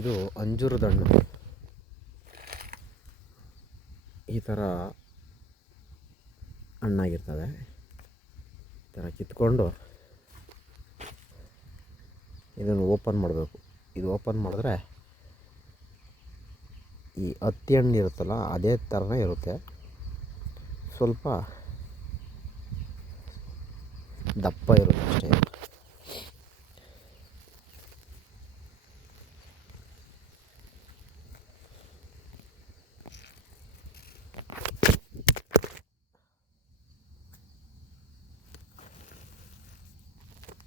ಇದು ಅಂಜೂರದ ಹಣ್ಣು. ಈ ಥರ ಹಣ್ಣಾಗಿರ್ತವೆ. ಈ ಥರ ಕಿತ್ಕೊಂಡು ಇದನ್ನು ಓಪನ್ ಮಾಡಬೇಕು. ಇದು ಓಪನ್ ಮಾಡಿದ್ರೆ ಈ ಹತ್ತಿ ಹಣ್ಣು ಇರುತ್ತಲ್ಲ ಅದೇ ಥರನೇ ಇರುತ್ತೆ, ಸ್ವಲ್ಪ ದಪ್ಪ ಇರುತ್ತೆ ಅಷ್ಟೇ.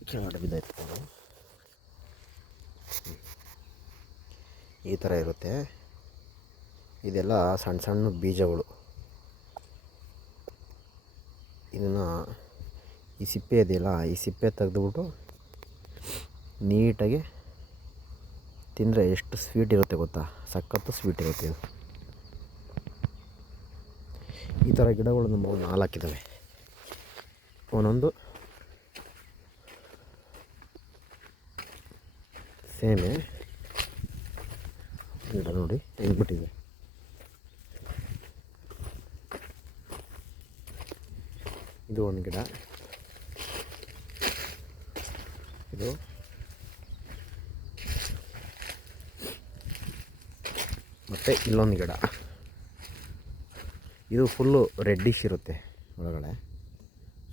ಕೆಳಗಡೆ ಬಿದ್ದಾಯ್ತು. ಈ ಥರ ಇರುತ್ತೆ. ಇದೆಲ್ಲ ಸಣ್ಣ ಸಣ್ಣ ಬೀಜಗಳು. ಇದನ್ನು ಈ ಸಿಪ್ಪೆ ಇದೆಯಲ್ಲ, ಈ ಸಿಪ್ಪೆ ತೆಗೆದುಬಿಟ್ಟು ನೀಟಾಗಿ ತಿಂದರೆ ಎಷ್ಟು ಸ್ವೀಟ್ ಇರುತ್ತೆ ಗೊತ್ತಾ, ಸಖತ್ತು ಸ್ವೀಟ್ ಇರುತ್ತೆ ಇದು. ಈ ಥರ ಗಿಡಗಳು ನಮ್ಮ 4 ಇದ್ದಾವೆ. ಒಂದೊಂದು ಸೇಮೆ ಗಿಡ ನೋಡಿ ಹೆಂಗ್ಬಿಟ್ಟಿದೆ. ಇದು ಒಂದು ಗಿಡ, ಇದು ಮತ್ತು ಇಲ್ಲೊಂದು ಗಿಡ. ಇದು ಫುಲ್ಲು ರೆಡ್ಡಿಶ್ ಇರುತ್ತೆ ಒಳಗಡೆ,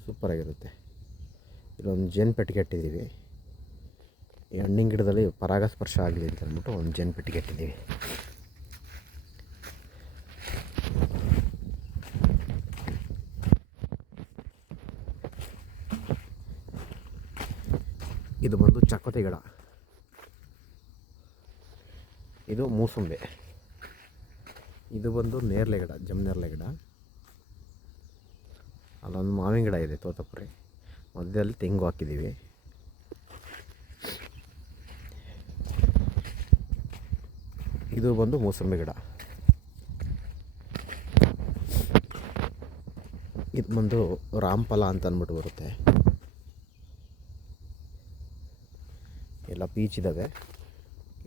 ಸೂಪರಾಗಿರುತ್ತೆ. ಇಲ್ಲೊಂದು ಜೇನು ಪೆಟ್ಟಿಗೆ ಇಟ್ಟಿದ್ದೀವಿ. ಈ ಹಣ್ಣಿನ ಗಿಡದಲ್ಲಿ ಪರಾಗಸ್ಪರ್ಶ ಆಗಲಿ ಅಂತ ಅಂದ್ಬಿಟ್ಟು ಒಂದು ಜೇನು ಪೆಟ್ಟಿಗೆ ಇಟ್ಟಿದ್ದೀವಿ. ಇದು ಬಂದು ಚಕ್ಕೋತಿ ಗಿಡ. ಇದು ಮೂಸಂಬೆ. ಇದು ಬಂದು ನೇರಳೆ ಗಿಡ, ಜಮ್ನೇರಳೆ ಗಿಡ. ಅಲ್ಲೊಂದು ಮಾವಿನ ಗಿಡ ಇದೆ, ತೋತಪುರಿ. ಮಧ್ಯದಲ್ಲಿ ತೆಂಗು ಹಾಕಿದ್ದೀವಿ. ಇದು ಬಂದು ಮೂಸಂಬಿ ಗಿಡ. ಇದು ಬಂದು ರಾಮಫಲ ಅಂತ ಅಂದ್ಬಿಟ್ಟು ಬರುತ್ತೆ. ಎಲ್ಲ ಪೀಚ್ ಇದ್ದಾವೆ.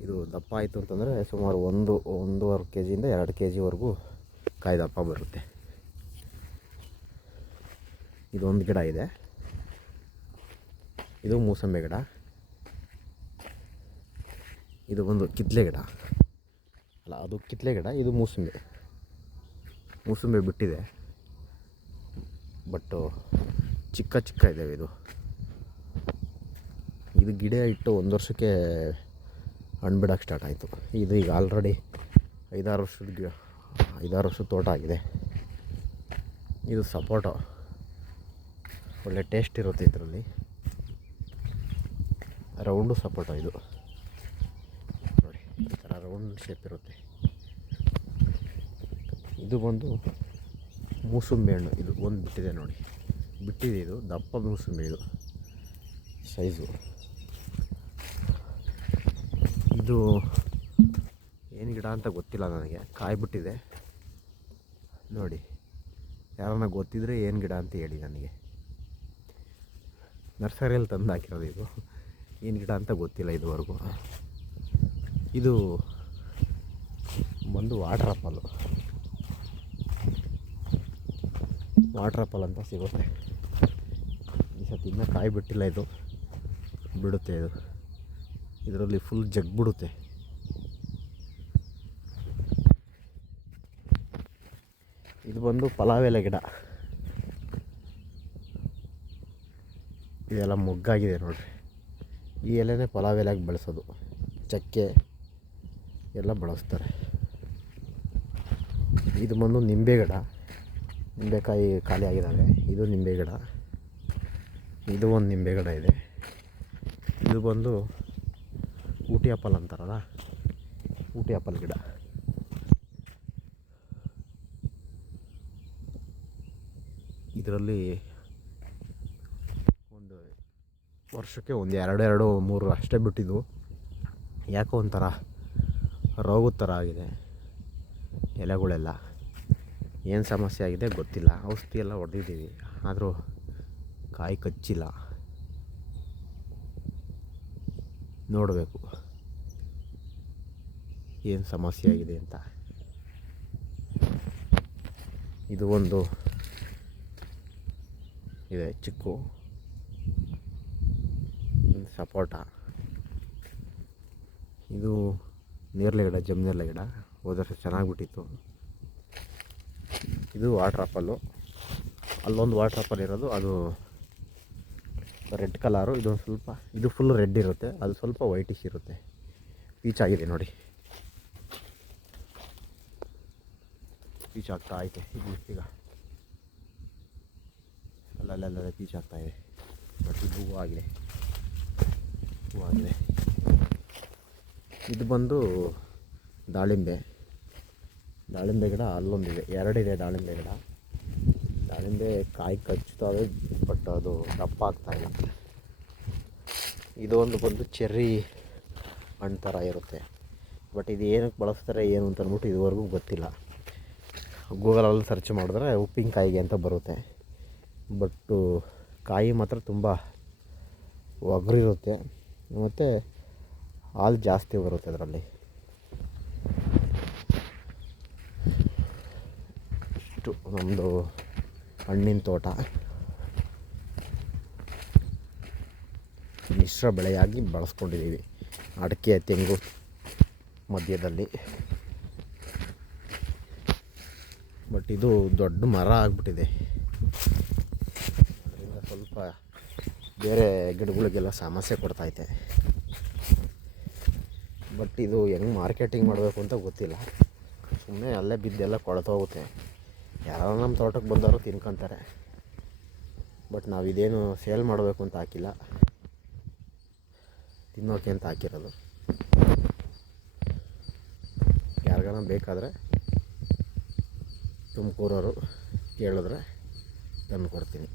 ಇದು ದಪ್ಪ ಆಯಿತು ಅಂತಂದರೆ ಸುಮಾರು 1-1.5 kg 2 kgವರೆಗೂ ಕಾಯಿ ದಪ್ಪ ಬರುತ್ತೆ. ಇದೊಂದು ಗಿಡ ಇದೆ. ಇದು ಮೂಸಂಬೆ ಗಿಡ. ಇದು ಒಂದು ಕಿತ್ತಲೆ ಗಿಡ, ಅಲ್ಲ ಅದು ಕಿತ್ತಲೆ ಗಿಡ, ಇದು ಮೂಸಂಬೆ ಬಿಟ್ಟಿದೆ, ಬಟ್ಟು ಚಿಕ್ಕ ಚಿಕ್ಕ ಇದ್ದಾವೆ. ಇದು ಗಿಡ ಇಟ್ಟು 1 ವರ್ಷಕ್ಕೆ ಹಣ್ಣು ಬಿಡೋಕ್ಕೆ ಸ್ಟಾರ್ಟ್ ಆಯಿತು. ಇದು ಈಗ ಆಲ್ರೆಡಿ 5-6 ವರ್ಷದ ತೋಟ ಆಗಿದೆ. ಇದು ಸಪೋಟೊ, ಒಳ್ಳೆ ಟೇಸ್ಟ್ ಇರುತ್ತೆ ಇದರಲ್ಲಿ. ರೌಂಡು ಸಪೋಟೊ ಇದು ನೋಡಿ, ಈ ಥರ ರೌಂಡ್ ಶೇಪ್ ಇರುತ್ತೆ. ಇದು ಬಂದು ಮೂಸಂಬಿ ಹಣ್ಣು. ಇದು ಒಂದು ಬಿಟ್ಟಿದೆ ನೋಡಿ, ಬಿಟ್ಟಿದೆ. ಇದು ದಪ್ಪ ಮೂಸಂಬಿ, ಇದು ಸೈಜು. ಇದು ಏನು ಗಿಡ ಅಂತ ಗೊತ್ತಿಲ್ಲ ನನಗೆ, ಕಾಯಿ ಬಿಟ್ಟಿದೆ ನೋಡಿ. ಯಾರನ್ನ ಗೊತ್ತಿದ್ರೆ ಏನು ಗಿಡ ಅಂತ ಹೇಳಿ ನನಗೆ. ನರ್ಸರಿಯಲ್ಲಿ ತಂದು ಹಾಕಿರೋದು ಇದು. ಏನು ಗಿಡ ಅಂತ ಗೊತ್ತಿಲ್ಲ ಇದುವರೆಗೂ. ಇದು ಬಂದು ವಾಟರ್ ಆಪಲ್ ಅಂತ ಸಿಗುತ್ತೆ. ಈ ಸತಿ ಇನ್ನೂ ಕಾಯಿ ಬಿಟ್ಟಿಲ್ಲ, ಇದು ಬಿಡುತ್ತೆ. ಇದರಲ್ಲಿ ಫುಲ್ ಬಿಡುತ್ತೆ. ಇದು ಬಂದು ಪಲಾವ್ ಎಲೆ ಗಿಡ. ಇದೆಲ್ಲ ಮೊಗ್ಗಾಗಿದೆ ನೋಡ್ರಿ. ಈ ಎಲೆನೇ ಪಲಾವ್ ಎಲೆಗೆ ಬಳಸೋದು. ಚಕ್ಕೆ ಎಲ್ಲ ಬಳಸ್ತಾರೆ. ಇದು ಬಂದು ನಿಂಬೆ ಗಿಡ. ನಿಂಬೆಕಾಯಿ ಖಾಲಿ ಆಗಿದ್ದಾವೆ. ಇದು ನಿಂಬೆ ಗಿಡ. ಇದು ಒಂದು ನಿಂಬೆ ಗಿಡ ಇದೆ. ಇದು ಬಂದು ಊಟಿ ಆಪಲ್ ಅಂತಾರಲ್ಲ, ಊಟಿ ಆಪಲ್ ಗಿಡ. ಇದರಲ್ಲಿ ಒಂದು ವರ್ಷಕ್ಕೆ 2-3 ಅಷ್ಟೇ ಬಿಟ್ಟಿದ್ದು. ಯಾಕೋ ಒಂಥರ ರೋಗದ ಥರ ಆಗಿದೆ ಎಲೆಗಳೆಲ್ಲ. ಏನು ಸಮಸ್ಯೆ ಆಗಿದೆ ಗೊತ್ತಿಲ್ಲ. ಔಷಧಿ ಎಲ್ಲ ಹೊಡೆದಿದ್ದೀವಿ, ಆದರೂ ಕಾಯಿ ಕಚ್ಚಿಲ್ಲ. ನೋಡಬೇಕು. ಏನು ಸಮಸ್ಯೆ ಆಗಿದೆ ಅಂತ. ಇದು ಒಂದು ಇದೆ ಚಿಕ್ಕು ಸಪೋಟ. ಇದು ನೇರಳೆ ಗಿಡ, ಜಮ್ನೇರಳೆ ಗಿಡ, ಹೋದ ವರ್ಷ ಚೆನ್ನಾಗಿ ಬಿಟ್ಟಿತ್ತು. ಇದು ವಾಟರ್ ಆಪಲ್ಲು. ಅಲ್ಲೊಂದು ವಾಟರ್ ಆಪಲ್ ಇರೋದು, ಅದು ರೆಡ್ ಕಲರು. ಇದೊಂದು ಸ್ವಲ್ಪ, ಇದು ಫುಲ್ ರೆಡ್ ಇರುತ್ತೆ, ಅದು ಸ್ವಲ್ಪ ವೈಟಿಶ್ ಇರುತ್ತೆ. ಪೀಚ್ ಆಗಿದೆ ನೋಡಿ, ಪೀಚ್ ಆಗ್ತಾ ಐತೆ ಈಗ ಅಲ್ಲಲ್ಲೇ ಪೀಚ್ ಆಗ್ತಾಯಿದೆ. ಬಟ್ ಇದು ಹೂವು ಆಗಿದೆ. ಇದು ಬಂದು ದಾಳಿಂಬೆ ಗಿಡ. ಅಲ್ಲೊಂದಿದೆ, ಎರಡಿದೆ ದಾಳಿಂಬೆ ಗಿಡ. ದಾಳಿಂಬೆ ಕಾಯಿ ಕಚ್ಚುತ್ತವೆ, ಬಟ್ ಅದು ದಪ್ಪ ಆಗ್ತಾಯಿಲ್ಲ. ಇದೊಂದು ಬಂದು ಚೆರ್ರಿ ಹಣ್ಣು ಥರ ಇರುತ್ತೆ, ಬಟ್ ಇದು ಏನಕ್ಕೆ ಬಳಸ್ತಾರೆ ಏನು ಅಂತ ಅಂದ್ಬಿಟ್ಟು ಇದುವರೆಗೂ ಗೊತ್ತಿಲ್ಲ. ಗೂಗಲಲ್ಲಿ ಸರ್ಚ್ ಮಾಡಿದ್ರೆ ಉಪ್ಪಿನಕಾಯಿಗೆ ಅಂತ ಬರುತ್ತೆ, ಬಟ್ಟು ಕಾಯಿ ಮಾತ್ರ ತುಂಬ ಒಗರಿರುತ್ತೆ ಮತ್ತು ಹಾಲು ಜಾಸ್ತಿ ಬರುತ್ತೆ ಅದರಲ್ಲಿ. ಇಷ್ಟು ನಮ್ಮದು ಹಣ್ಣಿನ ತೋಟ ಮಿಶ್ರ ಬೆಳೆಯಾಗಿ ಬಳಸ್ಕೊಂಡಿದ್ದೀವಿ. ಅಡಿಕೆ, ತೆಂಗು ಮಧ್ಯದಲ್ಲಿ. ಬಟ್ ಇದು ದೊಡ್ಡ ಮರ ಆಗಿಬಿಟ್ಟಿದೆ, ಅದರಿಂದ ಸ್ವಲ್ಪ ಬೇರೆ ಗಿಡಗಳಿಗೆಲ್ಲ ಸಮಸ್ಯೆ ಕೊಡ್ತೈತೆ. ಬಟ್ ಇದು ಹೆಂಗೆ ಮಾರ್ಕೆಟಿಂಗ್ ಮಾಡಬೇಕು ಅಂತ ಗೊತ್ತಿಲ್ಲ. ಸುಮ್ಮನೆ ಅಲ್ಲೇ ಬಿದ್ದೆಲ್ಲ ಕೊಳ್ತೋಗುತ್ತೆ. ಯಾರೋ ನಮ್ಮ ತೋಟಕ್ಕೆ ಬಂದವರು ತಿನ್ಕೊತಾರೆ. ಬಟ್ ನಾವು ಇದೇನು ಸೇಲ್ ಮಾಡಬೇಕು ಅಂತ ಹಾಕಿಲ್ಲ, ತಿನ್ನೋಕೆ ಅಂತ ಹಾಕಿರೋದು. ಯಾರಿಗಾನ ಬೇಕಾದರೆ ತುಮಕೂರವರು ಕೇಳಿದ್ರೆ ತಂದು ಕೊಡ್ತೀನಿ.